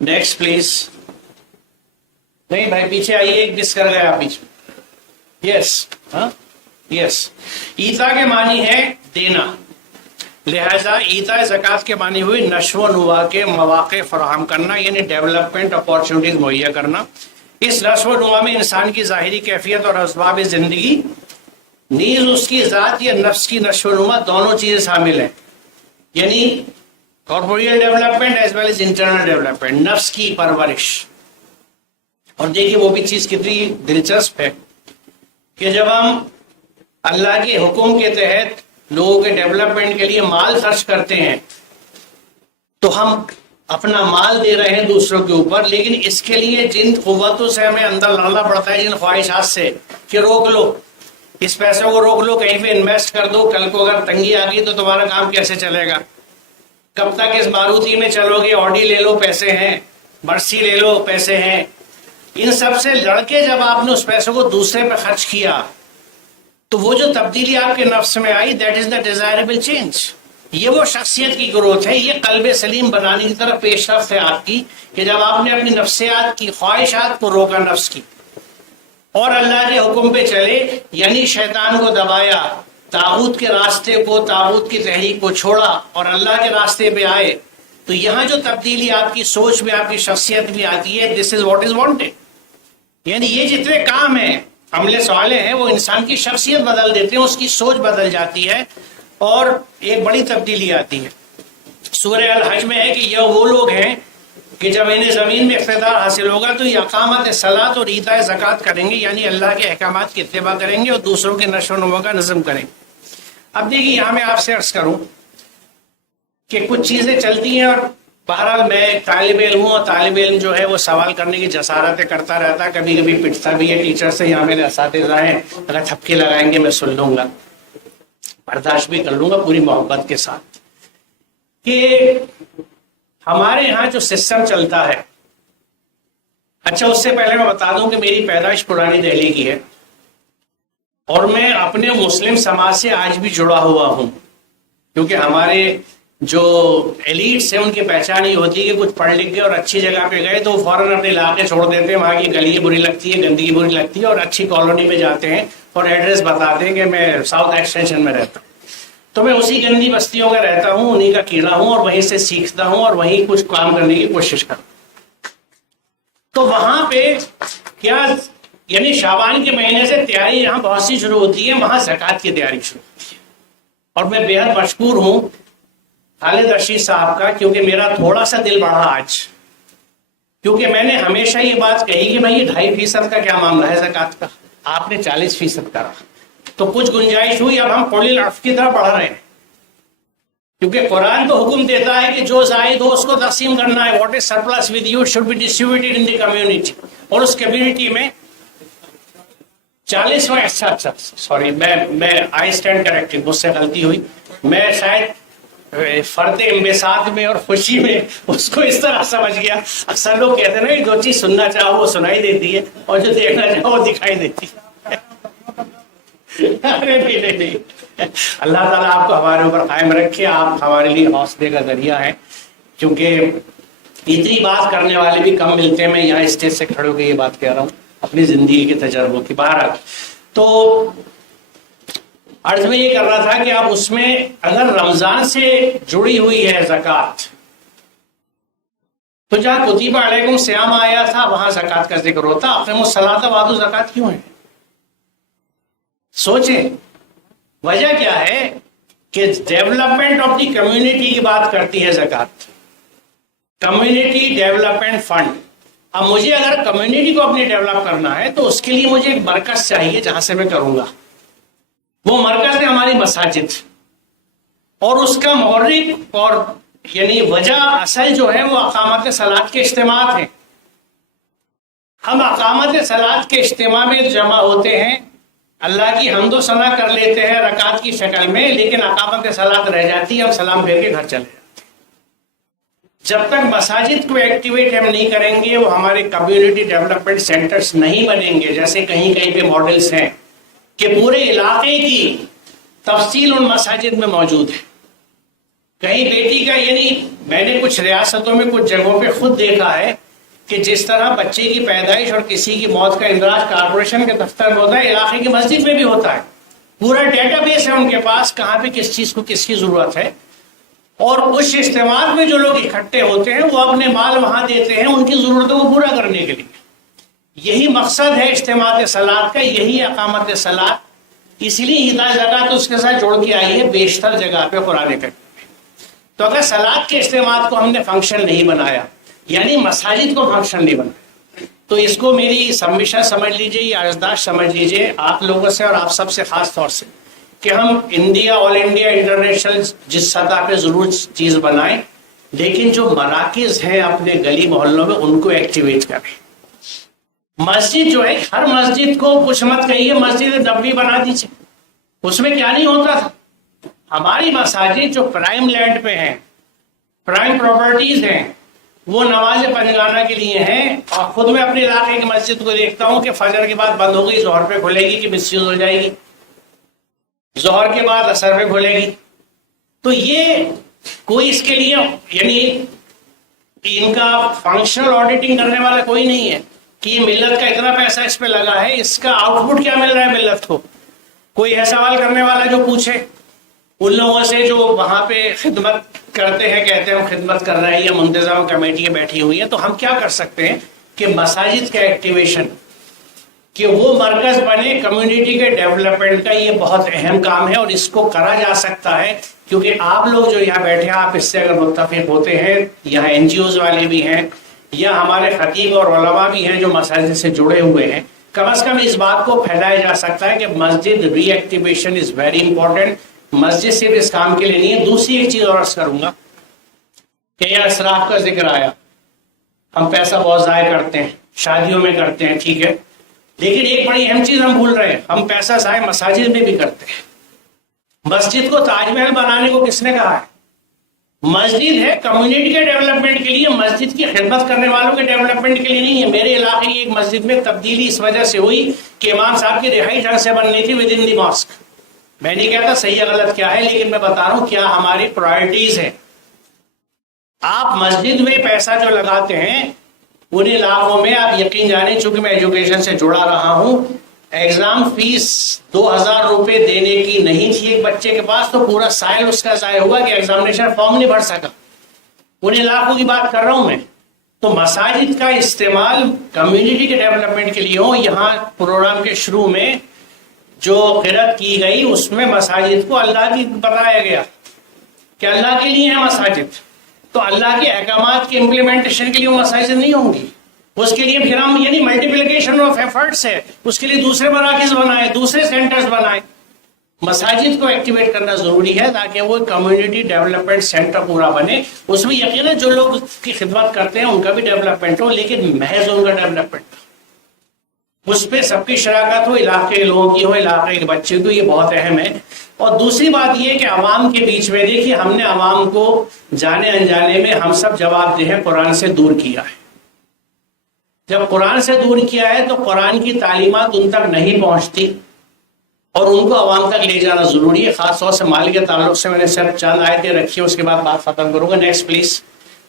Next please. نہیں بھائی پیچھے آئیے، ایک مس کر گیا پیچھے۔ یس، ہاں یس۔ ایتا کے معنی ہے دینا، لہذا ایتا زکوٰۃ کے معنی ہوئی نشو و نما کے مواقع فراہم کرنا، یعنی ڈیولپمنٹ اپارچونیٹیز مہیا کرنا۔ اس نشو و نما میں انسان کی ظاہری کیفیت اور اسباب زندگی نیز اس کی ذات یا نفس کی نشو و نما دونوں چیزیں شامل ہیں، یعنی corporeal development as well as internal development, نفس کی پرورش۔ اور دیکھیے وہ بھی چیز کتنی دلچسپ ہے کہ جب ہم اللہ کے حکم کے تحت لوگوں کے ڈیولپمنٹ کے لیے مال خرچ کرتے ہیں تو ہم اپنا مال دے رہے ہیں دوسروں کے اوپر، لیکن اس کے لیے جن قوتوں سے ہمیں اندر لڑنا پڑتا ہے، جن خواہشات سے کہ روک لو اس پیسے کو، روک لو، کہیں پہ انویسٹ کر دو، کل کو اگر تنگی آ گئی تو تمہارا کام کیسے چلے گا، کب تک اس ماروتی میں چلو گے، آڈی لے لو پیسے ہیں، مرسی لے لو پیسے ہیں۔ ان سب سے لڑ کے جب آپ نے اس پیسے کو دوسرے پہ خرچ کیا تو وہ جو تبدیلی آپ کے نفس میں I that is the desirable change. یہ وہ شخصیت کی گروتھ ہے, یہ قلب سلیم بنانے کی طرف پیش رفت ہے آپ کی, کہ جب آپ نے اپنی نفسیات کی خواہشات کو روکا, نفس کی, اور اللہ کے حکم پہ چلے, یعنی شیطان کو دبایا, طاغوت کے راستے کو, طاغوت کی تحریک کو چھوڑا اور اللہ کے راستے پہ آئے, تو یہاں جو تبدیلی آپ کی سوچ میں, آپ کی شخصیت میں آتی ہے, دس از واٹ از وانٹیڈ. یعنی یہ جتنے کام ہیں, عمل صالح ہیں, وہ انسان کی شخصیت بدل دیتے ہیں, اس کی سوچ بدل جاتی ہے اور ایک بڑی تبدیلی آتی ہے. سورہ الحج میں ہے کہ یہ وہ لوگ ہیں کہ جب انہیں زمین میں اقتدار حاصل ہوگا تو یہ اقامت صلاۃ اور ایتاء زکوٰۃ کریں گے, یعنی اللہ کے احکامات کی اتباع کریں گے اور دوسروں کے نشو و نما کا نظم کریں گے. اب دیکھیے یہاں میں آپ سے عرض کروں کہ کچھ چیزیں چلتی ہیں, اور بہرحال میں طالب علم ہوں, اور طالب علم جو ہے وہ سوال کرنے کی جسارتیں کرتا رہتا ہے, کبھی کبھی پٹتا بھی ہے ٹیچر سے, یہاں میرے اساتذہ ہیں, اگر تھپکی لگائیں گے میں سن لوں گا, برداشت بھی کر لوں گا پوری محبت کے ساتھ. کہ ہمارے یہاں جو سسٹم چلتا ہے, اچھا اس سے پہلے میں بتا دوں کہ میری پیدائش پرانی دہلی کی ہے, اور میں اپنے مسلم سماج سے آج بھی جڑا ہوا ہوں, کیونکہ ہمارے جو ایلیٹس ہیں ان کی پہچان ہی ہوتی ہے کہ کچھ پڑھ لکھ گئے اور اچھی جگہ پہ گئے تو وہ فوراً اپنے علاقے چھوڑ دیتے ہیں, وہاں کی گلی بری لگتی ہے, گندگی بری لگتی ہے, اور اچھی کالونی میں جاتے ہیں اور ایڈریس بتاتے ہیں کہ میں ساؤتھ ایکسٹینشن میں رہتا ہوں. تو میں اسی گندی بستیوں میں رہتا ہوں, انہیں کا کیڑا ہوں, اور وہیں سے سیکھتا ہوں اور وہیں کچھ کام کرنے کی کوشش کرتا ہوں. تو وہاں پہ کیا, یعنی شعبان کے مہینے سے تیاری یہاں بہت سی شروع ہوتی ہے, وہاں زکوٰۃ کی تیاری شروع ہوتی ہے. اور میں بے حد مشکور ہوں خالد رشید صاحب کا, کیونکہ میرا تھوڑا سا دل بڑھا آج, کیونکہ میں نے ہمیشہ یہ بات کہی کہ بھائی 2.5% کا کیا معاملہ ہے زکوٰۃ کا, آپ نے 40% کرا, تو کچھ گنجائش ہوئی. اب ہم قول العرف کی طرف بڑھ رہے ہیں, کیونکہ قرآن تو حکم دیتا ہے کہ جو زائد ہو اس کو تقسیم کرنا ہے. What is surplus with you should be distributed in the community, اور اس کمیونٹی میں 40واں, اچھا سوری, میں آئی اسٹینڈ کریکٹڈ, مجھ سے غلطی ہوئی. میں شاید فرد انبساط میں اور خوشی میں اس کو اس طرح سمجھ گیا. اکثر لوگ کہتے ہیں نا جو چیز سننا چاہو وہ سنائی دیتی ہے, اور جو دیکھنا چاہو وہ دکھائی دیتی ہے. نہیں, اللہ تعالیٰ آپ کو ہمارے اوپر قائم رکھے, آپ ہمارے لیے حوصلے کا ذریعہ ہیں, کیونکہ اتنی بات کرنے والے بھی کم ملتے ہیں. میں یہاں اسٹیج سے کھڑے ہو کے یہ بات کہہ رہا ہوں اپنی زندگی کے تجربوں کی. بہرحال تو عرض میں یہ کر رہا تھا کہ اب اس میں اگر رمضان سے جڑی ہوئی ہے زکوٰۃ, تو جہاں کتب علیکم صیام آیا تھا وہاں زکوٰۃ کا ذکر ہوتا. اقیموا الصلاۃ وآتوا الزکوٰۃ کیوں ہے؟ سوچیں وجہ کیا ہے کہ ڈیولپمنٹ آف دی کمیونٹی کی بات کرتی ہے زکوٰۃ, کمیونٹی ڈیولپمنٹ فنڈ. اب مجھے اگر کمیونٹی کو اپنی ڈیولپ کرنا ہے تو اس کے لیے مجھے ایک مرکز چاہیے جہاں سے میں کروں گا. وہ مرکز ہے ہماری مساجد, اور اس کا محرک اور یعنی وجہ اصل جو ہے وہ اقامت صلاۃ کے اجتماعات ہیں. ہم اقامت صلاۃ کے اجتماع میں جمع ہوتے ہیں, اللہ کی حمد و ثنا کر لیتے ہیں رکعت کی شکل میں, لیکن اقامت صلاۃ رہ جاتی ہے, ہم سلام پھیر کے گھر چلے جاتے ہیں. جب تک مساجد کو ایکٹیویٹ ہم نہیں کریں گے وہ ہمارے کمیونٹی ڈیولپمنٹ سینٹرز نہیں بنیں گے. جیسے کہیں کہیں پہ ماڈلز ہیں کہ پورے علاقے کی تفصیل ان مساجد میں موجود ہے. کہیں بیٹی کا, یعنی میں نے کچھ ریاستوں میں کچھ جگہوں پہ خود دیکھا ہے کہ جس طرح بچے کی پیدائش اور کسی کی موت کا اندراج کارپوریشن کے دفتر میں ہوتا ہے, علاقے کی مسجد میں بھی ہوتا ہے. پورا ڈیٹا بیس ہے ان کے پاس کہاں پہ کس چیز کو کس کی ضرورت ہے, اور اس اجتماع میں جو لوگ اکٹھے ہوتے ہیں وہ اپنے مال وہاں دیتے ہیں ان کی ضرورتوں کو پورا کرنے کے لیے. یہی مقصد ہے اجتماع صلاۃ کا, یہی اقامت صلاۃ. اسی لیے ایتاء زکوٰۃ اس کے ساتھ جوڑ کے آئی ہے بیشتر جگہ پہ قرآن کریم. تو اگر صلاۃ کے اجتماع کو ہم نے فنکشن نہیں بنایا, یعنی مساجد کو فنکشن نہیں بنایا, تو اس کو میری سبمیشن سمجھ لیجیے یا عرضداشت سمجھ لیجیے آپ لوگوں سے اور آپ سب سے خاص طور سے, کہ ہم انڈیا, آل انڈیا, انٹرنیشنل جس سطح پہ ضرور چیز بنائیں, لیکن جو مراکز ہیں اپنے گلی محلوں میں ان کو ایکٹیویٹ کریں. مسجد جو ہے, ہر مسجد کو کچھ مت کہیے مسجد نبوی بنا دیجیے, اس میں کیا نہیں ہوتا تھا. ہماری مساجد جو پرائم لینڈ پہ ہیں, پرائم پراپرٹیز ہیں, وہ نماز پنجگانہ کے لیے ہیں. اور خود میں اپنے علاقے کی مسجد کو دیکھتا ہوں کہ فجر کے بعد بند ہو گئی, ظہر پہ کھلے گی کہ مس یوز ہو جائے گی. ظہر کے بعد اثر میں کھلے گی. تو یہ کوئی اس کے لیے یعنی ان کا فنکشنل آڈیٹنگ کرنے والا کوئی نہیں ہے کہ یہ ملت کا اتنا پیسہ اس پہ لگا ہے, اس کا آؤٹ پٹ کیا مل رہا ہے ملت کو. کوئی ہے سوال کرنے والا جو پوچھے ان لوگوں سے جو وہاں پہ خدمت کرتے ہیں, کہتے ہیں ہم خدمت کر رہے ہیں یا منتظم کمیٹیاں بیٹھی ہوئی ہیں. تو ہم کیا کر سکتے ہیں کہ مساجد کا ایکٹیویشن کہ وہ مرکز بنے کمیونٹی کے ڈیولپمنٹ کا, یہ بہت اہم کام ہے اور اس کو کرا جا سکتا ہے. کیونکہ آپ لوگ جو یہاں بیٹھے ہیں, آپ اس سے اگر متفق ہوتے ہیں, یہاں این جی اوز والے بھی ہیں یا ہمارے خطیب اور علماء بھی ہیں جو مساجد سے جڑے ہوئے ہیں, کم از کم اس بات کو پھیلایا جا سکتا ہے کہ مسجد ری ایکٹیویشن از ویری امپورٹنٹ. مسجد صرف اس کام کے لیے نہیں ہے. دوسری ایک چیز اور عرض کروں گا کہ یہاں اسراف کا ذکر آیا, ہم پیسہ بہت ضائع کرتے ہیں, شادیوں میں کرتے ہیں, ٹھیک ہے, لیکن ایک بڑی اہم چیز ہم بھول رہے ہیں, ہم پیسہ ضائع مساجد میں بھی کرتے ہیں. مسجد کو تاج محل بنانے کو کس نے کہا ہے؟ مسجد ہے کمیونٹی کے ڈیولپمنٹ کے لیے, مسجد کی خدمت کرنے والوں کے ڈیولپمنٹ کے لیے نہیں ہے. میرے علاقے کی ایک مسجد میں تبدیلی اس وجہ سے ہوئی کہ امام صاحب کی رہائی ڈھنگ سے بننی تھی ود ان دی ماسک. میں نہیں کہتا صحیح یا غلط کیا ہے, لیکن میں بتا رہا ہوں کیا ہماری پرائرٹیز ہیں. آپ مسجد میں پیسہ جو لگاتے ہیں ان علاقوں میں آپ یقین جانیں, چونکہ میں ایجوکیشن سے جڑا رہا ہوں, ایگزام فیس 2000 روپے دینے کی نہیں تھی ایک بچے کے پاس, تو پورا سائل اس کا ضائع ہوا کہ ایگزامینیشن فارم نہیں بھر سکا. ان علاقوں کی بات کر رہا ہوں میں. تو مساجد کا استعمال کمیونٹی کے ڈیولپمنٹ کے لیے ہو. یہاں پروگرام کے شروع میں جو قرأت کی گئی اس میں مساجد کو اللہ کی بتایا گیا کہ اللہ کے لیے ہے مساجد. تو اللہ کے احکامات کے امپلیمنٹیشن کے لیے وہ مساجد نہیں ہوں گی. اس کے لیے پھر ہم یعنی ملٹیپلیکیشن آف ایفرٹس ہے, اس کے لیے دوسرے مراکز بنائے, دوسرے سینٹرز بنائے. مساجد کو ایکٹیویٹ کرنا ضروری ہے تاکہ وہ کمیونٹی ڈیولپمنٹ سینٹر پورا بنے. اس میں یقیناً جو لوگ کی خدمت کرتے ہیں ان کا بھی ڈیولپمنٹ ہو, لیکن محض ان کا ڈیولپمنٹ اس پہ سب کی شراکت ہو, علاقے کے لوگوں کی ہو, علاقے کے بچے کی, یہ بہت اہم ہے. اور دوسری بات یہ کہ عوام کے بیچ میں دیکھیے, ہم نے عوام کو جانے انجانے میں ہم سب جواب دہ قرآن سے دور کیا ہے. جب قرآن سے دور کیا ہے تو قرآن کی تعلیمات ان تک نہیں پہنچتی اور ان کو عوام تک لے جانا ضروری ہے. خاص طور سے مال کے تعلق سے میں نے صرف چند آیتیں رکھی ہیں, اس کے بعد بات ختم کروں گا. Next please.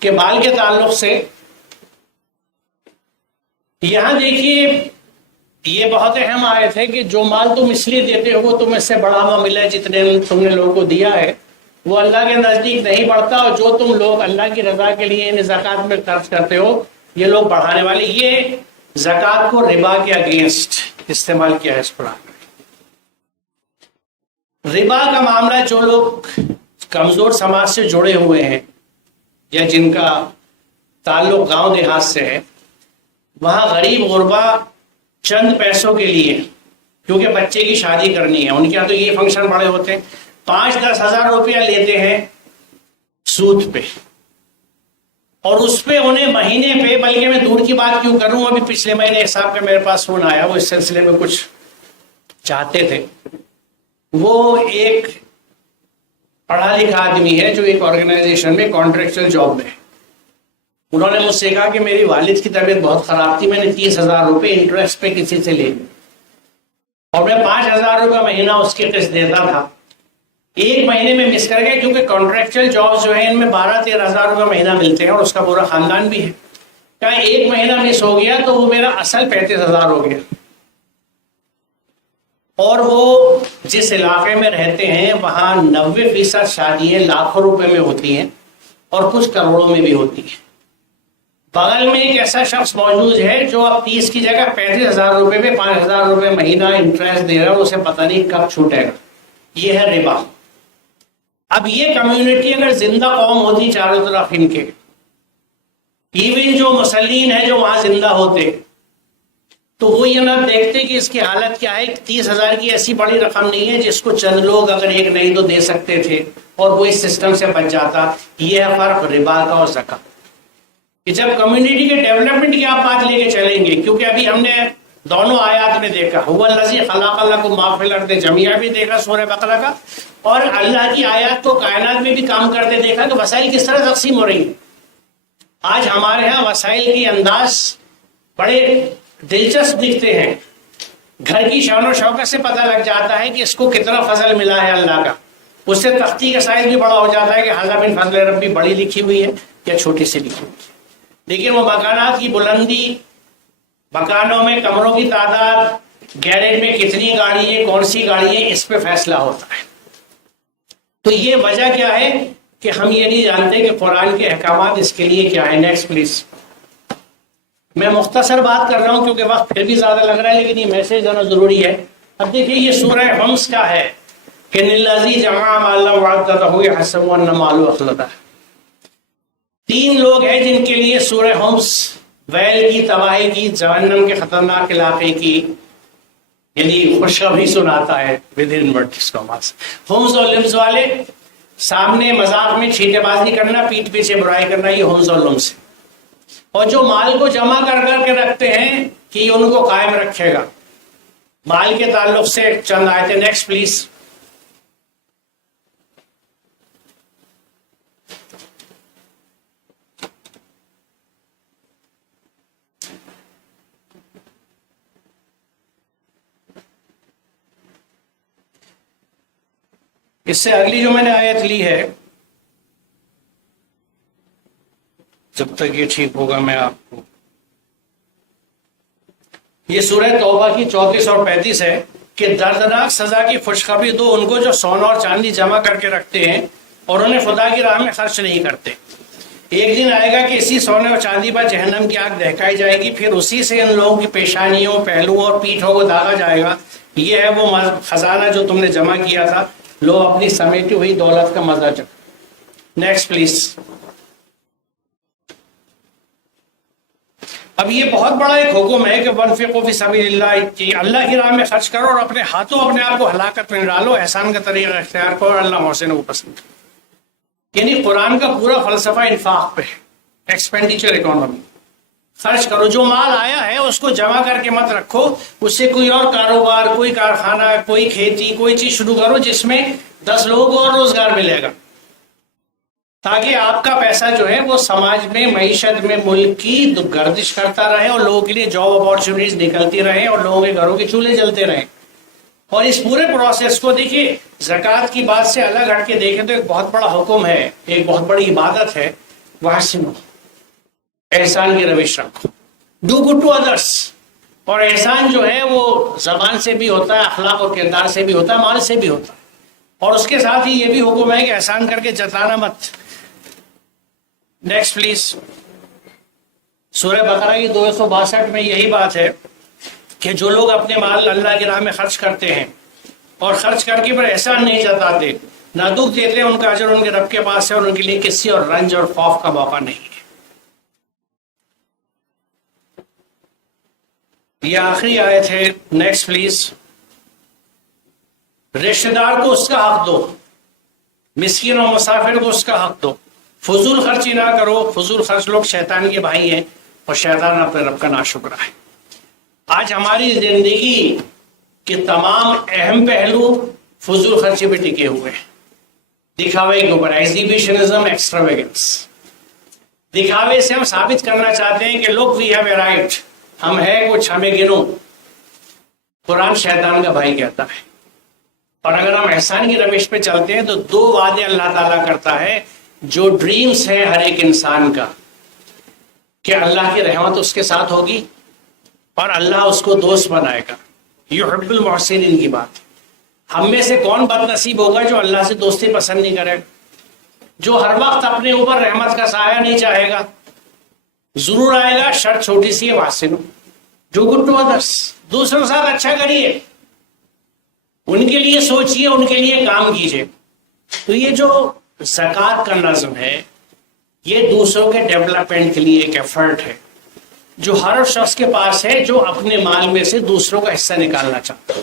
کہ مال کے تعلق سے یہاں دیکھیے یہ بہت اہم آیت ہے کہ جو مال تم اس لیے دیتے ہو تم اس سے بڑھاوا ملا جتنے تم نے لوگوں کو دیا ہے وہ اللہ کے نزدیک نہیں بڑھتا, اور جو تم لوگ اللہ کی رضا کے لیے زکوٰۃ میں خرچ کرتے ہو یہ لوگ بڑھانے والے. یہ زکوٰۃ کو ربا کے اگینسٹ استعمال کیا ہے اس قرآن میں. ربا کا معاملہ جو لوگ کمزور سماج سے جڑے ہوئے ہیں یا جن کا تعلق گاؤں دیہات سے ہے, وہاں غریب غربا چند پیسوں کے لیے, کیونکہ بچے کی شادی کرنی ہے, ان کے یہاں تو یہ فنکشن بڑے ہوتے ہیں, 5-10 ہزار روپیہ لیتے ہیں سود پہ, اور اس پہ انہیں مہینے پہ, بلکہ میں دور کی بات کیوں کروں, ابھی پچھلے مہینے صاحب کا میرے پاس فون آیا, وہ اس سلسلے میں کچھ چاہتے تھے. وہ ایک پڑھا لکھا آدمی ہے جو ایک آرگنائزیشن میں کانٹریکچل جاب میں ہے. انہوں نے مجھ سے کہا کہ میری والد کی طبیعت بہت خراب تھی, میں نے 30,000 روپے انٹرسٹ پہ کسی سے لے اور میں 5,000 روپے مہینہ اس کی قسط دیتا تھا. ایک مہینے میں مس کر گئے کیونکہ کانٹریکچل جاب جو ہے ان میں 12-13 ہزار روپے مہینہ ملتے ہیں اور اس کا پورا خاندان بھی ہے. کہا ایک مہینہ مس ہو گیا تو وہ میرا اصل 35,000 ہو گیا. اور وہ جس علاقے میں رہتے ہیں وہاں 90% شادیاں لاکھوں روپے میں ہوتی ہیں اور کچھ کروڑوں میں بھی ہوتی ہیں. بغل میں ایک ایسا شخص موجود ہے جو اب 30 کی جگہ 35,000 روپے میں 5,000 روپے مہینہ انٹرسٹ دے رہا ہے, اسے پتہ نہیں کب چھوٹے گا. یہ ہے ربا. اب یہ کمیونٹی اگر زندہ قوم ہوتی چاروں طرف ان کے, ایون جو مسلین ہیں جو وہاں زندہ ہوتے, تو وہ یہ نہ دیکھتے کہ اس کی حالت کیا ہے. 30,000 کی ایسی بڑی رقم نہیں ہے جس کو چند لوگ اگر ایک نہیں تو دے سکتے تھے اور وہ اس سسٹم سے بچ جاتا. یہ ہے فرق ربا کا اور زکات کہ جب کمیونٹی کے ڈیولپمنٹ کی آپ بات لے کے چلیں گے, کیونکہ ابھی ہم نے دونوں آیات میں دیکھا, هو الذی خلق لکم ما فی الارض جمیعا بھی دیکھا سورہ بقرہ کا, اور اللہ کی آیات کو کائنات میں بھی کام کرتے دیکھا کہ وسائل کس طرح تقسیم ہو رہی ہیں. آج ہمارے ہاں وسائل کی انداز بڑے دلچسپ دکھتے ہیں. گھر کی شان و شوکت سے پتہ لگ جاتا ہے کہ اس کو کتنا فضل ملا ہے اللہ کا. اس سے تختی کا سائز بھی بڑا ہو جاتا ہے کہ حضا بن فضل ربی بڑی لکھی ہوئی ہے یا چھوٹی سی لکھی ہوئی ہے. لیکن وہ مکانات کی بلندی، مکانوں میں کمروں کی تعداد، گیریج میں کتنی گاڑی ہے، کون سی گاڑی ہے، اس پہ فیصلہ ہوتا ہے. تو یہ وجہ کیا ہے کہ ہم یہ نہیں جانتے کہ قرآن کے احکامات اس کے لیے کیا ہے. Next please. میں مختصر بات کر رہا ہوں کیونکہ وقت پھر بھی زیادہ لگ رہا ہے، لیکن یہ میسج ذرا ضروری ہے. اب دیکھیے یہ سورہ حمز کا ہے کہ نلذی جمع مال وعدته حسب ان مال اخلده. 3 لوگ ہیں جن کے لیے سورہ حمز ویل کی، تباہی کی، جہنم کے خطرناک علاقے کی یعنی خوشخبری سناتا ہے. With inverts commas. حمز اور لمز والے سامنے مذاق میں چھینٹے بازی کرنا، پیٹھ پیچھے برائی کرنا، یہ حمز اور لمز ہے. اور جو مال کو جمع کر کر کے رکھتے ہیں کہ یہ ان کو قائم رکھے گا. مال کے تعلق سے چند آیتیں. Next please. اس سے اگلی جو میں نے آیت لی ہے، جب تک یہ ٹھیک ہوگا میں آپ کو، یہ سورہ توبہ کی 34 اور 35 ہے کہ دردناک سزا کی خوشخبری دو ان کو جو سونا اور چاندی جمع کر کے رکھتے ہیں اور انہیں خدا کی راہ میں خرچ نہیں کرتے. ایک دن آئے گا کہ اسی سونے اور چاندی پر جہنم کی آگ دہکائی جائے گی، پھر اسی سے ان لوگوں کی پیشانیوں، پہلوؤں اور پیٹھوں کو داغا جائے گا. یہ ہے وہ خزانہ جو تم نے جمع کیا تھا، لو اپنی سمیٹی ہوئی دولت کا مزہ چکھو. Next please. اب یہ بہت بڑا ایک حکم ہے کہ وَانفِقُوا فِي سَبِيلِ اللَّهِ، کہ اللہ کی راہ میں خرچ کرو اور اپنے ہاتھوں اپنے آپ کو ہلاکت میں ڈالو، احسان کا طریقہ اختیار کرو، اللہ محسن کو پسند کرو. یعنی قرآن کا پورا فلسفہ انفاق پہ ہے، ایکسپینڈیچر اکانومی. خرچ کرو، جو مال آیا ہے اس کو جمع کر کے مت رکھو، اس سے کوئی اور کاروبار، کوئی کارخانہ، کوئی کھیتی، کوئی چیز شروع کرو جس میں 10 لوگوں کو اور روزگار ملے گا، تاکہ آپ کا پیسہ جو ہے وہ سماج میں، معیشت میں، ملک کی گردش کرتا رہے اور لوگوں کے لیے جاب اپارچونیٹیز نکلتی رہیں اور لوگوں کے گھروں کے چولہے جلتے رہیں. اور اس پورے پروسیس کو دیکھیے، زکوٰۃ کی بات سے الگ ہٹ کے دیکھیں تو ایک بہت بڑا حکم ہے، ایک بہت بڑی عبادت ہے. وَأَحْسِنُوا، احسان کی روش رکھو. Do good to others. اور احسان جو ہے وہ زبان سے بھی ہوتا ہے، اخلاق اور کردار سے بھی ہوتا ہے، مال سے بھی ہوتا ہے. اور اس کے ساتھ ہی یہ بھی حکم ہے کہ احسان کر کے جتانا مت. Next please. سورہ بقرہ کی 262 میں یہی بات ہے کہ جو لوگ اپنے مال اللہ کی راہ میں خرچ کرتے ہیں اور خرچ کر کے پر احسان نہیں جتاتے، نہ دکھ دیتے ہیں، ان کا اجر ان کے رب کے پاس ہے اور ان کے لیے کسی اور رنج اور خوف کا موقع نہیں ہے. یہ آخری آیت ہے. Next please. رشتہ دار کو اس کا حق دو، مسکین اور مسافر کو اس کا حق دو. فضول خرچی نہ کرو. فضول خرچ لوگ شیطان کے بھائی ہیں اور شیطان اپنے رب کا ناشکرا ہے. آج ہماری زندگی کے تمام اہم پہلو فضول خرچی پہ ٹکے ہوئے ہیں. دکھاوے کے اوپر، ایگزیبیشنزم، ایکسٹراویگنس. دکھاوے سے ہم ثابت کرنا چاہتے ہیں کہ لوگ وی ہیو اے رائٹ، ہم ہیں کچھ، ہمیں گنو. قرآن شیطان کا بھائی کہتا ہے. اور اگر ہم احسان کی روش پہ چلتے ہیں تو 2 وعدے اللہ تعالیٰ کرتا ہے جو ڈریمز ہے ہر ایک انسان کا، کہ اللہ کی رحمت اس کے ساتھ ہوگی اور اللہ اس کو دوست بنائے گا. یحب المحسنین کی بات. ہم میں سے کون بد نصیب ہوگا جو اللہ سے دوستی پسند نہیں کرے، جو ہر وقت اپنے اوپر رحمت کا سایہ نہیں چاہے گا. ضرور آئے گا، شرط چھوٹی سی ہے، واسنو ڈو گڈ ٹو ادرس. دوسروں کے ساتھ اچھا کریے، ان کے لیے سوچیے، ان کے لیے کام کیجیے. تو یہ جو زکوٰۃ کا نظم ہے، یہ دوسروں کے ڈیولپمنٹ کے لیے ایک ایفرٹ ہے جو ہر شخص کے پاس ہے جو اپنے مال میں سے دوسروں کا حصہ نکالنا چاہتا ہے.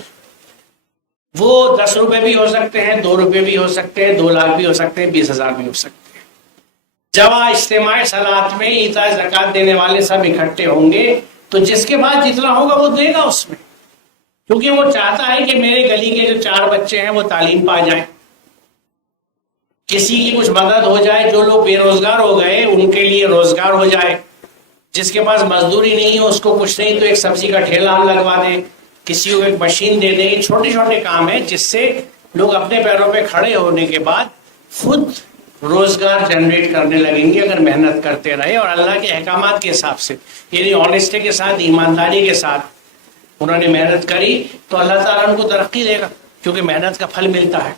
وہ 10 روپے بھی ہو سکتے ہیں، 2 روپے بھی ہو سکتے ہیں، 2 لاکھ بھی ہو سکتے ہیں، 20,000 بھی ہو سکتے ہیں. جب اجتماع صلات میں ایتاء زکوٰۃ دینے والے سب اکٹھے ہوں گے تو جس کے بعد جتنا ہوگا وہ دے گا اس میں، کیونکہ وہ چاہتا ہے کہ میرے گلی کے جو 4 بچے ہیں وہ تعلیم پا جائیں، کسی کی کچھ مدد ہو جائے، جو لوگ بے روزگار ہو گئے ان کے لیے روزگار ہو جائے، جس کے پاس مزدوری نہیں ہے اس کو کچھ نہیں تو ایک سبزی کا ٹھیلا ہم لگوا دیں، کسی کو ایک مشین دے دیں. یہ چھوٹے چھوٹے کام ہیں جس سے لوگ اپنے پیروں پہ کھڑے ہونے کے بعد خود روزگار جنریٹ کرنے لگیں گے اگر محنت کرتے رہے اور اللہ کے احکامات کے حساب سے، یعنی آنیسٹی کے ساتھ، ایمانداری کے ساتھ انہوں نے محنت کری تو اللہ تعالیٰ ان کو ترقی دے گا، کیونکہ محنت کا پھل ملتا ہے.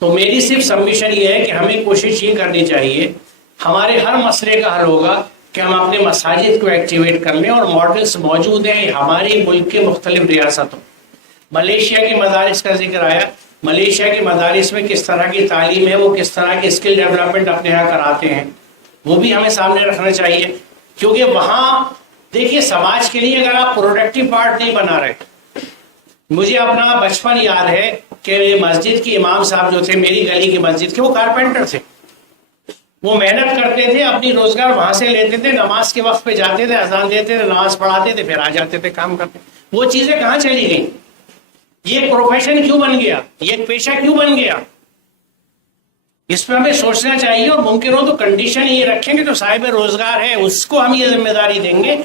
تو میری صرف سبمیشن یہ ہے کہ ہمیں کوشش یہ کرنی چاہیے، ہمارے ہر مسئلے کا حل ہوگا کہ ہم اپنے مساجد کو ایکٹیویٹ کر لیں، اور ماڈلس موجود ہیں ہماری ملک کے مختلف ریاستوں. ملیشیا کے مدارس کا ذکر آیا، ملیشیا کے مدارس میں کس طرح کی تعلیم ہے، وہ کس طرح کی اسکل ڈیولپمنٹ اپنے یہاں کراتے ہیں، وہ بھی ہمیں سامنے رکھنا چاہیے. کیونکہ وہاں دیکھیے سماج کے لیے اگر آپ پروڈکٹیو پارٹ نہیں بنا رہے، مجھے اپنا بچپن یاد ہے کہ مسجد کے امام صاحب جو تھے میری گلی کی مسجد کے، وہ کارپینٹر تھے. وہ محنت کرتے تھے، اپنی روزگار وہاں سے لیتے تھے، نماز کے وقت پہ جاتے تھے، اذان دیتے تھے، نماز پڑھاتے تھے، پھر آ جاتے تھے کام کرتے. وہ چیزیں کہاں چلی گئیں؟ یہ ایک پروفیشن کیوں بن گیا؟ یہ ایک پیشہ کیوں بن گیا؟ اس پہ ہمیں سوچنا چاہیے، اور ممکن ہو تو کنڈیشن یہ رکھیں گے تو صاحب روزگار ہے اس کو ہم یہ ذمہ داری دیں گے.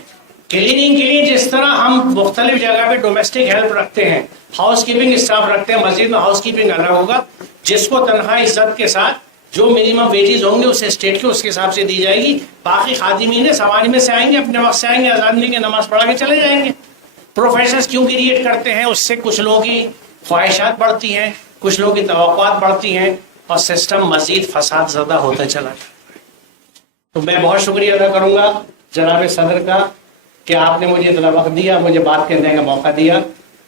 کلیننگ کے لیے جس طرح ہم مختلف جگہ پہ ڈومیسٹک ہیلپ رکھتے ہیں، ہاؤس کیپنگ اسٹاف رکھتے ہیں، مسجد میں ہاؤس کیپنگ الگ ہوگا، جس کو تنخواہ عزت کے ساتھ جو منیمم ویجز ہوں گے اسے اسٹیٹ کے اس کے حساب سے دی جائے گی. باقی خادمین سماج میں سے آئیں گے، اپنے وقت سے آئیں گے، اذان دیں گے، نماز پڑھا کے چلے جائیں گے. پروفیشنز کیوں کریٹ کرتے ہیں؟ اس سے کچھ لوگوں کی خواہشات بڑھتی ہیں، کچھ لوگوں کی توقعات بڑھتی ہیں، اور سسٹم مزید فساد زدہ ہوتا چلا جاتا ہے. تو میں بہت شکریہ ادا کروں گا جناب صدر کا کہ آپ نے مجھے اتنا وقت دیا، مجھے بات کرنے کا موقع دیا.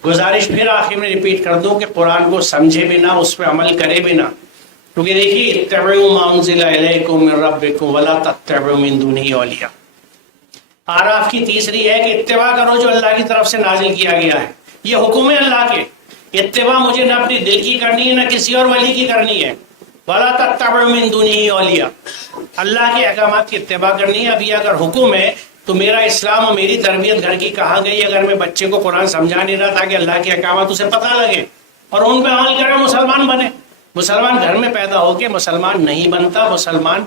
گزارش پھر آخر میں ریپیٹ کر دوں کہ قرآن کو سمجھے بنا، اس پہ عمل کرے بنا، کیونکہ دیکھیے اتبعوا ما انزل الیکم من ربکم ولا تتبعوا من دونہ اولیاء. آراف کی تیسری ہے کہ اتباع کرو جو اللہ کی طرف سے نازل کیا گیا ہے. یہ حکم ہے اللہ کے. اتباع مجھے نہ اپنی دل کی کرنی ہے نہ کسی اور ولی کی کرنی ہے. ولا تتبعوا من دونہ اولیاء، اللہ کے احکامات کی اتباع کرنی ہے. ابھی اگر حکم ہے تو میرا اسلام اور میری تربیت گھر کی کہاں گئی اگر میں بچے کو قرآن سمجھا نہیں رہا تاکہ اللہ کے احکامات اسے پتہ لگے اور ان پہ عمل کرے، مسلمان بنے. مسلمان گھر میں پیدا ہو کے مسلمان نہیں بنتا، مسلمان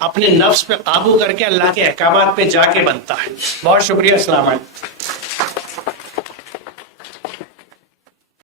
اپنے نفس پہ قابو کر کے اللہ کے احکامات پہ جا کے بنتا ہے. بہت شکریہ، السلام علیکم.